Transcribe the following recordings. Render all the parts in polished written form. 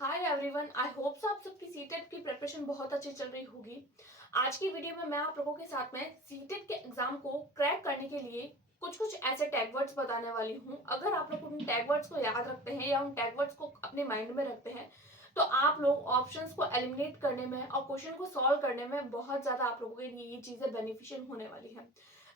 Hi everyone, I hope so आप सबकी CTET की प्रिपरेशन बहुत अच्छी चल रही होगी। आज की वीडियो में मैं आप लोगों के साथ में सीटेट के एग्जाम को क्रैक करने के लिए कुछ कुछ ऐसे टैग वर्ड्स बताने वाली हूँ। अगर आप लोग उन टैग वर्ड्स को याद रखते हैं या उन टैग वर्ड्स को अपने माइंड में रखते हैं तो आप लोग ऑप्शंस को एलिमिनेट करने में और क्वेश्चन को सॉल्व करने में बहुत ज्यादा आप लोगों के लिए ये चीजें बेनिफिशियल होने वाली है।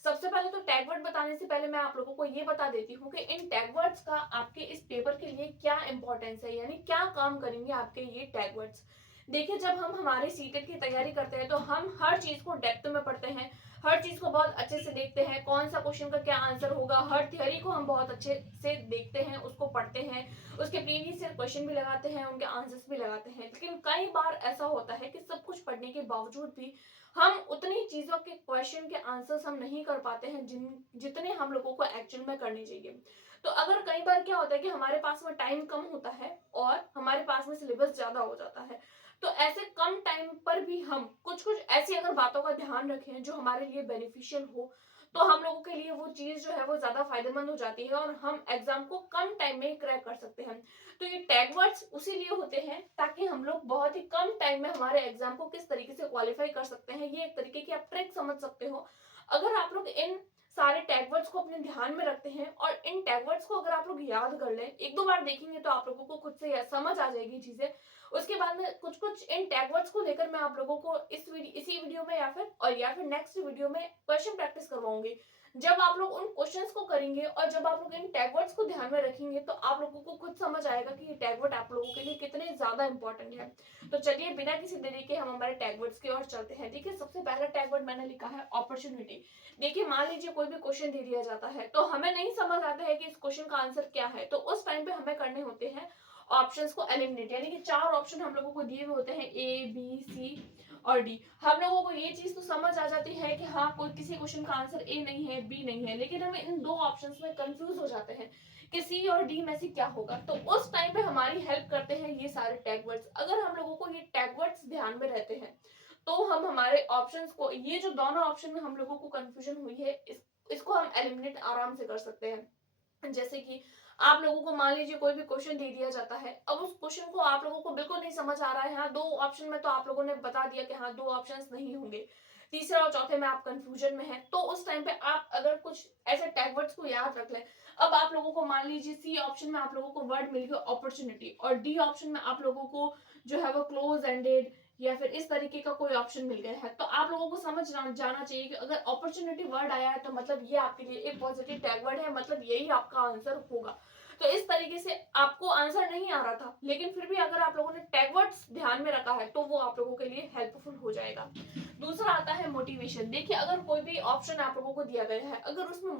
सबसे पहले तो टैग वर्ड बताने से पहले मैं आप लोगों को ये बता देती हूँ कि इन टैग वर्ड्स का आपके इस पेपर के लिए क्या इंपॉर्टेंस है, यानी क्या काम करेंगे आपके ये टैग वर्ड्स। देखिए, जब हम हमारे सीटेट की तैयारी करते हैं तो हम हर चीज को डेप्थ में पढ़ते हैं, हर चीज को बहुत अच्छे से देखते हैं, कौन सा क्वेश्चन का क्या आंसर होगा, हर थ्योरी को हम बहुत अच्छे से देखते हैं, उसको पढ़ते हैं, उसके प्रीवियस ईयर क्वेश्चन भी लगाते हैं, उनके आंसर्स भी लगाते हैं। लेकिन कई बार ऐसा होता है कि सब कुछ पढ़ने के बावजूद भी हम उतनी चीजों के क्वेश्चन के आंसर्स हम नहीं कर पाते हैं जितने हम लोगों को एक्चुअल में करने चाहिए। तो अगर कई बार क्या होता है कि हमारे पास में टाइम कम होता है और हमारे पास में सिलेबस ज्यादा हो जाता है, तो ऐसे कम टाइम पर भी हम कुछ कुछ ऐसी अगर बातों का ध्यान रखें जो हमारे लिए बेनिफिशियल हो, तो हम लोगों के लिए वो चीज जो है वो ज्यादा फायदेमंद हो जाती है और हम एग्जाम को कम टाइम में क्रैक कर सकते हैं। तो ये टैग वर्ड्स उसी लिए होते हैं ताकि हम लोग बहुत ही कम टाइम में हमारे एग्जाम को किस तरीके से क्वालिफाई कर सकते हैं, ये एक तरीके की आप ट्रिक समझ सकते हो। अगर आप लोग इन सारे टैग वर्ड्स को अपने ध्यान में रखते हैं और इन टैग वर्ड्स को अगर आप लोग याद कर लें, एक दो बार देखेंगे तो आप लोगों को खुद से समझ आ जाएगी चीजें। उसके बाद में कुछ कुछ इन टैग वर्ड्स को लेकर मैं आप लोगों को इसी वीडियो में या फिर नेक्स्ट वीडियो में क्वेश्चन प्रैक्टिस करवाऊंगी। जब आप लोग उन क्वेश्चंस को करेंगे और जब आप लोग इन टैग वर्ड्स को ध्यान में रखेंगे तो आप लोगों को खुद समझ आएगा कि ये टैग वर्ड आप लोगों के लिए कितने ज्यादा इंपॉर्टेंट है। तो चलिए बिना किसी देरी के हम हमारे टैग वर्ड्स की ओर चलते हैं। देखिए, सबसे पहला टैग वर्ड मैंने लिखा है अपॉर्चुनिटी। देखिए, मान लीजिए कोई भी क्वेश्चन दे दिया जाता है तो हमें नहीं समझ आता है कि इस क्वेश्चन का आंसर क्या है, तो उस टाइम पे हमें करने होते हैं ऑप्शंस को एलिमिनेट, यानी कि चार ऑप्शन हम लोगों को दिए हुए होते हैं, ए बी सी और डी। हम लोगों को ये चीज तो समझ आ जाती है कि हाँ, कोई किसी क्वेश्चन का आंसर ए नहीं है, बी नहीं है, लेकिन हम इन दो ऑप्शंस में कंफ्यूज हो जाते हैं कि सी और डी में से क्या होगा। तो उस टाइम पे हमारी हेल्प करते हैं ये सारे टैग वर्ड्स। अगर हम लोगों को ये टैग वर्ड्स ध्यान में रहते हैं तो हम हमारे ऑप्शंस को, ये जो दोनों ऑप्शन में हम लोगों को कंफ्यूजन हुई है, इसको हम एलिमिनेट आराम से कर सकते हैं। जैसे कि आप लोगों को मान लीजिए कोई भी क्वेश्चन दे दिया जाता है, अब उस क्वेश्चन को आप लोगों को बिल्कुल नहीं समझ आ रहा है, हाँ दो ऑप्शन में तो आप लोगों ने बता दिया कि हाँ दो ऑप्शंस नहीं होंगे, तीसरे और चौथे में आप कंफ्यूजन में हैं, तो उस टाइम पे आप अगर कुछ ऐसे टैग वर्ड्स को याद रख लें। अब आप लोगों को मान लीजिए सी ऑप्शन में आप लोगों को वर्ड मिल गया अपॉर्चुनिटी और डी ऑप्शन में आप लोगों को जो है वो क्लोज एंडेड या फिर इस तरीके का कोई ऑप्शन मिल गया है, तो आप लोगों को समझ जाना चाहिए कि अगर अपॉर्चुनिटी वर्ड आया है तो मतलब ये आपके लिए एक पॉजिटिव टैग वर्ड है, मतलब यही आपका आंसर होगा। तो इस तरीके से आपको आंसर नहीं आ रहा था, लेकिन फिर भी अगर आप लोगों ने टैग वर्ड्स ध्यान में रखा है तो वो आप लोगों के लिए हेल्पफुल हो जाएगा। दूसरा आता है मोटिवेशन। देखिए, अगर कोई भी ऑप्शन आप लोगों को दिया गया है, अगर उसमें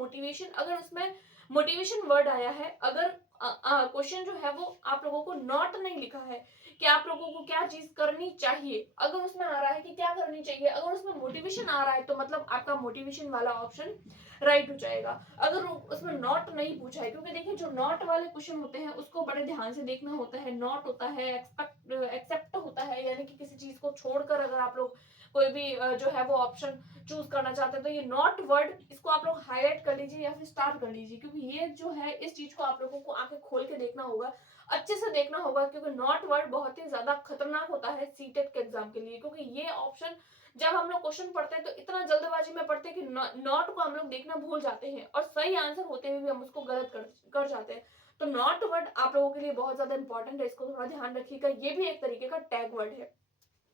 मोटिवेशन वर्ड आया है, अगर क्वेश्चन जो है वो आप लोगों को नॉट नहीं लिखा है कि आप लोगों को क्या चीज करनी चाहिए, अगर उसमें आ रहा है कि क्या करनी चाहिए, अगर उसमें मोटिवेशन आ रहा है तो मतलब आपका मोटिवेशन वाला ऑप्शन राइट हो जाएगा। अगर उसमें नॉट नहीं पूछा है, क्योंकि देखिए जो नॉट वाले क्वेश्चन होते हैं उसको बड़े ध्यान से देखना होता है। नॉट होता है एक्सेप्ट होता है, यानी कि किसी चीज को छोड़कर अगर आप लोग कोई भी जो है वो ऑप्शन चूज करना चाहते हैं, तो ये नॉट वर्ड, इसको आप लोग हाईलाइट कर लीजिए या फिर स्टार कर लीजिए, क्योंकि ये जो है इस चीज को आप लोगों को आंखें खोल के देखना होगा, अच्छे से देखना होगा, क्योंकि नॉट वर्ड बहुत ही ज्यादा खतरनाक होता है सीटेट के एग्जाम के लिए। क्योंकि ये ऑप्शन जब हम लोग क्वेश्चन पढ़ते हैं तो इतना जल्दबाजी में पढ़ते हैं कि नॉट को हम लोग देखना भूल जाते हैं और सही आंसर होते हुए भी हम उसको गलत कर जाते हैं। तो नॉट वर्ड आप लोगों के लिए बहुत ज्यादा इंपॉर्टेंट है, इसको थोड़ा ध्यान रखिएगा, ये भी एक तरीके का टैग वर्ड है।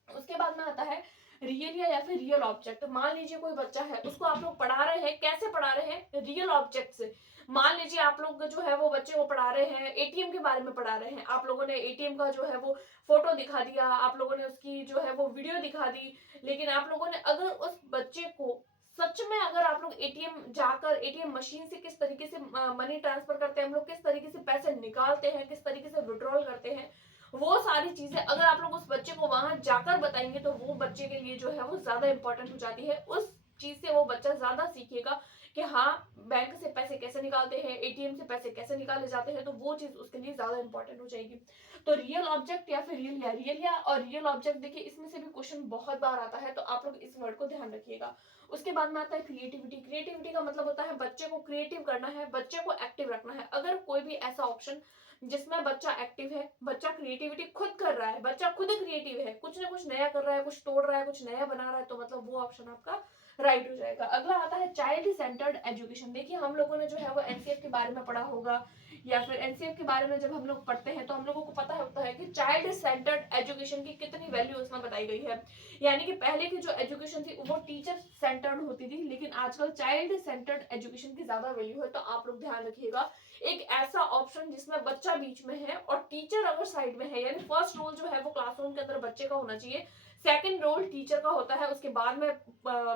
उसके बाद में आता है रियल या फिर रियल ऑब्जेक्ट। मान लीजिए कोई बच्चा है, उसको आप लोग पढ़ा रहे हैं, कैसे पढ़ा रहे हैं, रियल ऑब्जेक्ट से। मान लीजिए आप लोग जो है वो बच्चे को पढ़ा रहे हैं, एटीएम के बारे में पढ़ा रहे हैं, आप लोगों ने एटीएम का जो है वो फोटो दिखा दिया, आप लोगों ने उसकी जो है वो वीडियो दिखा दी, लेकिन आप लोगों ने अगर उस बच्चे को सच में, अगर आप लोग एटीएम जाकर एटीएम मशीन से किस तरीके से मनी ट्रांसफर करते हैं, हम लोग किस तरीके से पैसे निकालते हैं, किस तरीके से विड्रॉल करते हैं, वो सारी चीजें अगर आप लोग उस बच्चे को वहां जाकर बताएंगे तो वो बच्चे के लिए जो है वो ज्यादा इंपॉर्टेंट हो जाती है। उस चीज से वो बच्चा ज्यादा सीखेगा कि हाँ, बैंक से पैसे कैसे निकालते हैं, एटीएम से पैसे कैसे निकाले जाते हैं, तो वो चीज उसके लिए ज्यादा इंपॉर्टेंट हो जाएगी। तो रियल ऑब्जेक्ट या फिर रियल या और रियल ऑब्जेक्ट, देखिए इसमें से भी क्वेश्चन बहुत बार आता है, तो आप लोग इस वर्ड को ध्यान रखिएगा। उसके बाद में आता है क्रिएटिविटी। क्रिएटिविटी का मतलब होता है बच्चे को क्रिएटिव करना है, बच्चे को एक्टिव रखना है। अगर कोई भी ऐसा ऑप्शन जिसमें बच्चा एक्टिव है, बच्चा क्रिएटिविटी खुद कर रहा है, बच्चा खुद क्रिएटिव है, कुछ ना कुछ नया कर रहा है, कुछ तोड़ रहा है, कुछ नया बना रहा है, तो मतलब वो ऑप्शन आपका राइट हो जाएगा। अगला आता है चाइल्ड सेंटर्ड एजुकेशन। देखिए हम लोगों ने जो है वो एनसीएफ के बारे में पढ़ा होगा, या फिर एनसीएफ के बारे में जब हम लोग पढ़ते हैं तो हम लोगों को पता होता है कि चाइल्ड सेंटर्ड एजुकेशन की कितनी वैल्यू उसमें बताई गई है। यानी कि पहले की जो एजुकेशन थी वो टीचर सेंटर्ड होती थी, लेकिन आजकल चाइल्ड सेंटर्ड एजुकेशन की ज्यादा वैल्यू है। तो आप लोग ध्यान रखिएगा, एक ऐसा ऑप्शन जिसमें बच्चा बीच में है और टीचर अगर साइड में है, यानी फर्स्ट रोल जो है वो क्लासरूम के अंदर बच्चे का होना चाहिए, सेकंड रोल टीचर का होता है, उसके बाद में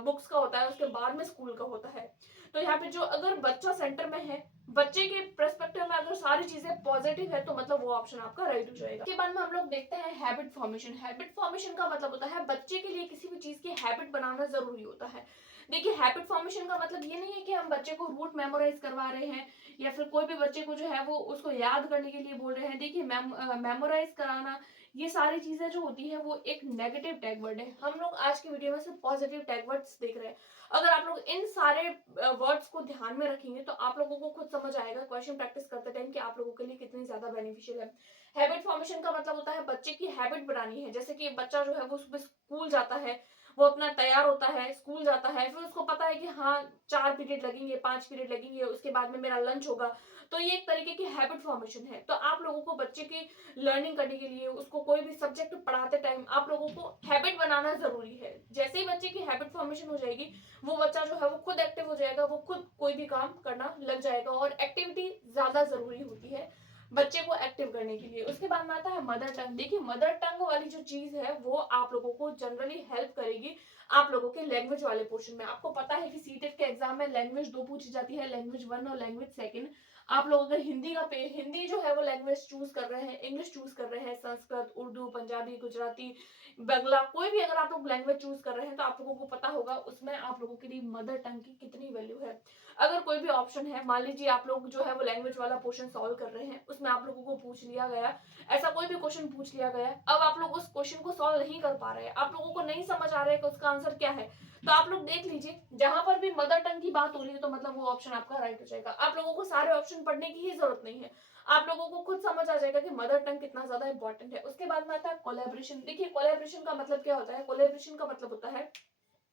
बुक्स का होता है, उसके बाद में स्कूल का होता है। तो यहाँ पे जो अगर बच्चा सेंटर में है, बच्चे के पर्सपेक्टिव में अगर सारी चीजें पॉजिटिव है, तो मतलब वो ऑप्शन आपका राइट हो जाएगा। इसके बाद में हम लोग देखते हैं हैबिट फॉर्मेशन। हैबिट फॉर्मेशन का मतलब होता है बच्चे के लिए किसी भी चीज की हैबिट बनाना जरूरी होता है। देखिए हैबिट फॉर्मेशन का मतलब ये नहीं है कि हम बच्चे को रूट मेमोराइज करवा रहे हैं, या फिर कोई भी बच्चे को जो है वो उसको याद करने के लिए बोल रहे हैं। देखिए मेमोराइज कराना, ये सारी चीजें जो होती है वो एक नेगेटिव टैग वर्ड है। हम लोग आज की वीडियो में सिर्फ पॉजिटिव टैग वर्ड्स देख रहे हैं। अगर आप लोग इन सारे वर्ड्स को ध्यान में रखेंगे तो आप लोगों को खुद समझ आएगा क्वेश्चन प्रैक्टिस करते टाइम कि आप लोगों के लिए कितनी ज्यादा बेनिफिशियल है। हैबिट फॉर्मेशन का मतलब होता है बच्चे की हैबिट बनानी है। जैसे कि बच्चा जो है वो सुबह स्कूल जाता है, वो अपना तैयार होता है, स्कूल जाता है, फिर उसको पता है कि हाँ 4 पीरियड लगेंगे, 5 पीरियड लगेंगे, उसके बाद में मेरा लंच होगा। तो ये एक तरीके की हैबिट फॉर्मेशन है। तो आप लोगों को बच्चे की लर्निंग करने के लिए, उसको कोई भी सब्जेक्ट पढ़ाते टाइम आप लोगों को हैबिट बनाना जरूरी है। जैसे ही बच्चे की हैबिट फॉर्मेशन हो जाएगी, वो बच्चा जो है वो खुद एक्टिव हो जाएगा, वो खुद कोई भी काम करना लग जाएगा। और एक्टिविटी ज्यादा जरूरी होती है बच्चे को एक्टिव करने के लिए। उसके बाद में आता है मदर टंग। देखिए मदर टंग वाली जो चीज है वो आप लोगों को जनरली हेल्प करेगी आप लोगों के लैंग्वेज वाले पोर्शन में। आपको पता है कि सीटेट के एग्जाम में लैंग्वेज 2 पूछी जाती है, लैंग्वेज 1 और लैंग्वेज सेकंड। आप लोग अगर हिंदी जो है वो लैंग्वेज चूज कर रहे हैं, इंग्लिश चूज कर रहे हैं, संस्कृत, उर्दू, पंजाबी, गुजराती, बंगला, कोई भी अगर आप लोग लैंग्वेज चूज कर रहे हैं तो आप लोगों को पता होगा उसमें आप लोगों के लिए मदर टंग की कितनी वैल्यू है। अगर कोई भी ऑप्शन है, मान लीजिए आप लोग जो है वो लैंग्वेज वाला पोर्शन सॉल्व कर रहे हैं, उसमें आप लोगों को पूछ लिया गया, ऐसा कोई भी क्वेश्चन पूछ लिया गया, अब आप लोग उस क्वेश्चन को सॉल्व नहीं कर पा रहे हैं, आप लोगों को नहीं समझ आ रहा है कि उसका आंसर क्या है, तो आप लोग देख लीजिए जहां पर भी मदर टंग की बात हो रही है तो मतलब वो ऑप्शन आपका राइट हो जाएगा। आप लोगों को सारे ऑप्शन पढ़ने की ही जरूरत नहीं है, आप लोगों को खुद समझ आ जाएगा कि मदर टंग कितना ज्यादा इंपॉर्टेंट है। उसके बाद में आता है कोलैबोरेशन। देखिए कोलैबोरेशन का मतलब क्या होता है? कोलैबोरेशन का मतलब होता है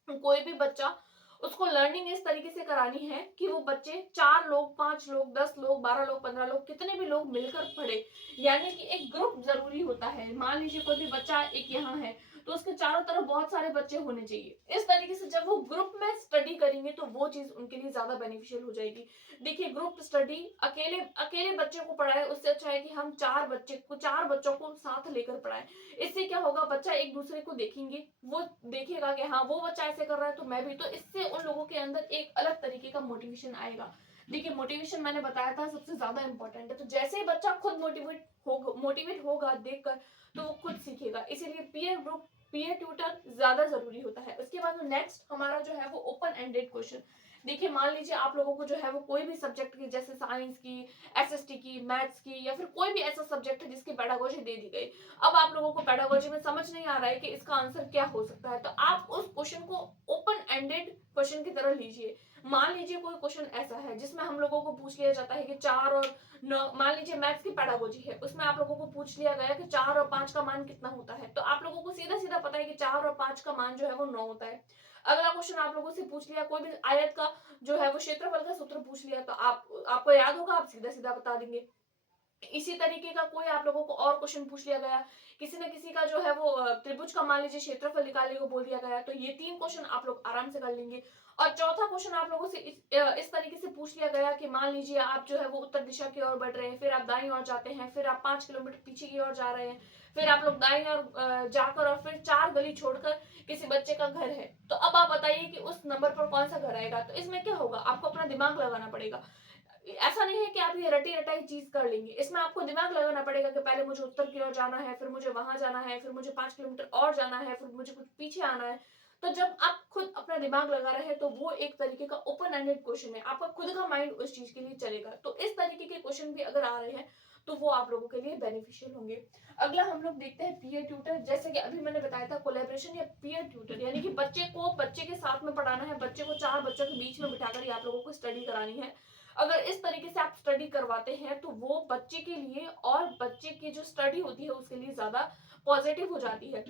कोई भी बच्चा, उसको लर्निंग इस तरीके से करानी है कि वो बच्चे 4 लोग, 5 लोग, 10 लोग, 12 लोग, 15 लोग, कितने भी लोग मिलकर पढ़े। यानी कि एक ग्रुप जरूरी होता है। मान लीजिए कोई भी बच्चा एक यहाँ है तो उसके चारों तरफ बहुत सारे बच्चे होने चाहिए। इस तरीके से जब वो ग्रुप में स्टडी करेंगे तो वो चीज उनके लिए ज्यादा बेनिफिशियल हो जाएगी। देखिए ग्रुप स्टडी अकेले अकेले बच्चे को पढ़ाए उससे अच्छा है कि हम 4 बच्चों को साथ लेकर पढ़ाएं। इससे क्या होगा, बच्चा एक दूसरे को देखेंगे, वो देखेगा कि हाँ वो बच्चा ऐसे कर रहा है तो मैं भी, तो इससे उन लोगों के अंदर एक अलग तरीके का मोटिवेशन आएगा। देखिए मोटिवेशन मैंने बताया था सबसे ज्यादा इंपॉर्टेंट है। तो जैसे ही बच्चा खुद मोटिवेट होगा देखकर, तो वो खुद सीखेगा। इसीलिए पीयर ग्रुप, पीयर ट्यूटर ज्यादा जरूरी होता है। उसके बाद नेक्स्ट हमारा जो है वो ओपन एंडेड क्वेश्चन। देखिए मान लीजिए आप लोगों को जो है वो कोई भी सब्जेक्ट की, जैसे साइंस की, एसएसटी की, मैथ्स की, या फिर कोई भी ऐसा सब्जेक्ट है जिसकी पेडागोजी दे दी गई। अब आप लोगों को पेडागोजी में समझ नहीं आ रहा है कि इसका आंसर क्या हो सकता है, तो आप उस क्वेश्चन को ओपन एंडेड क्वेश्चन की तरह लीजिए। मान लीजिए कोई क्वेश्चन ऐसा है जिसमें हम लोगों को पूछ लिया जाता है कि 4 और 9, मान लीजिए मैथ्स की पेडागोजी है, उसमें आप लोगों को पूछ लिया गया कि 4 और 5 का मान कितना होता है, तो आप लोगों को सीधा सीधा पता है कि 4 और 5 का मान जो है वो 9 होता है। अगला क्वेश्चन आप लोगों से पूछ लिया कोई भी आयत का जो है वो क्षेत्रफल का सूत्र पूछ लिया, तो आपको याद होगा, आप सीधा सीधा बता देंगे। इसी तरीके का कोई आप लोगों को और क्वेश्चन पूछ लिया गया, किसी न किसी का जो है वो त्रिभुज का मान लीजिए क्षेत्रफल निकालने को बोल दिया गया, तो ये 3 क्वेश्चन आप लोग आराम से कर लेंगे। और चौथा क्वेश्चन आप लोगों से इस तरीके से पूछ लिया गया कि मान लीजिए आप जो है वो उत्तर दिशा की ओर बढ़ रहे हैं, फिर आप दाईं ओर जाते हैं, फिर आप 5 किलोमीटर पीछे की ओर जा रहे हैं, फिर आप लोग दाईं ओर जाकर और फिर 4 गली छोड़कर किसी बच्चे का घर है, तो अब आप बताइए कि उस नंबर पर कौन सा घर आएगा। तो इसमें क्या होगा, आपको अपना दिमाग लगाना पड़ेगा। ऐसा नहीं है कि आप ये रटी रटाई चीज कर लेंगे, इसमें आपको दिमाग लगाना पड़ेगा कि पहले मुझे उत्तर की ओर जाना है, फिर मुझे वहां जाना है, फिर मुझे 5 किलोमीटर और जाना है, फिर मुझे कुछ पीछे आना है। तो जब आप खुद अपना दिमाग लगा रहे हैं तो वो एक तरीके का ओपन एंडेड क्वेश्चन है, आपका खुद का माइंड उस चीज के लिए चलेगा। तो इस तरीके के क्वेश्चन भी अगर आ रहे हैं तो वो आप लोगों के लिए बेनिफिशियल होंगे। अगला हम लोग देखते हैं पीयर ट्यूटर। जैसे कि अभी मैंने बताया था कोलैबोरेशन या पीयर ट्यूटर, यानी कि बच्चे को बच्चे के साथ में पढ़ाना है, बच्चे को 4 बच्चों के बीच में बिठाकर ही आप लोगों को स्टडी करानी है। अगर इस तरीके से आप स्टडी करवाते हैं तो वो बच्चे के लिए और बच्चे की जो स्टडी होती है उसके लिए ज्यादा पॉजिटिव हो जाती है।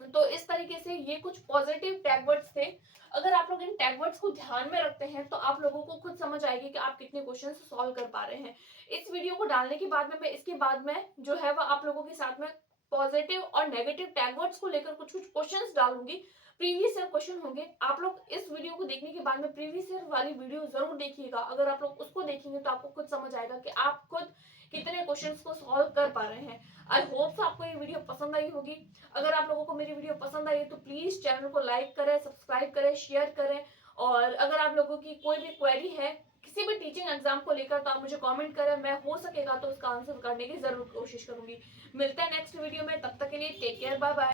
तो इस तरीके से ये कुछ पॉजिटिव टैग वर्ड्स थे। अगर आप लोग इन टैग वर्ड्स को ध्यान में रखते हैं तो आप लोगों को खुद समझ आएगी कि आप कितने क्वेश्चन सॉल्व कर पा रहे हैं। इस वीडियो को डालने के बाद में मैं इसके बाद में जो है वह आप लोगों के साथ में पॉजिटिव और नेगेटिव टैग वर्ड्स को लेकर कुछ कुछ क्वेश्चंस डालूंगी। प्रीवियस ईयर क्वेश्चन होंगे, आप लोग इस वीडियो को देखने के बाद में प्रीवियस ईयर वाली वीडियो जरूर देखिएगा। अगर आप लोग उसको देखेंगे तो आपको खुद समझ आएगा कि आप खुद कितने क्वेश्चंस को सॉल्व कर पा रहे हैं। आई होप आपको ये वीडियो पसंद आई होगी। अगर आप लोगों को मेरी वीडियो पसंद आई तो प्लीज चैनल को लाइक करें, सब्सक्राइब करें, शेयर करें। और अगर आप लोगों की कोई भी क्वेरी है किसी भी टीचिंग एग्जाम को लेकर तो आप मुझे कमेंट करें, मैं हो सकेगा तो उसका आंसर करने की जरूर कोशिश करूंगी। मिलते हैं नेक्स्ट वीडियो में, तब तक के लिए टेक केयर, बाय बाय।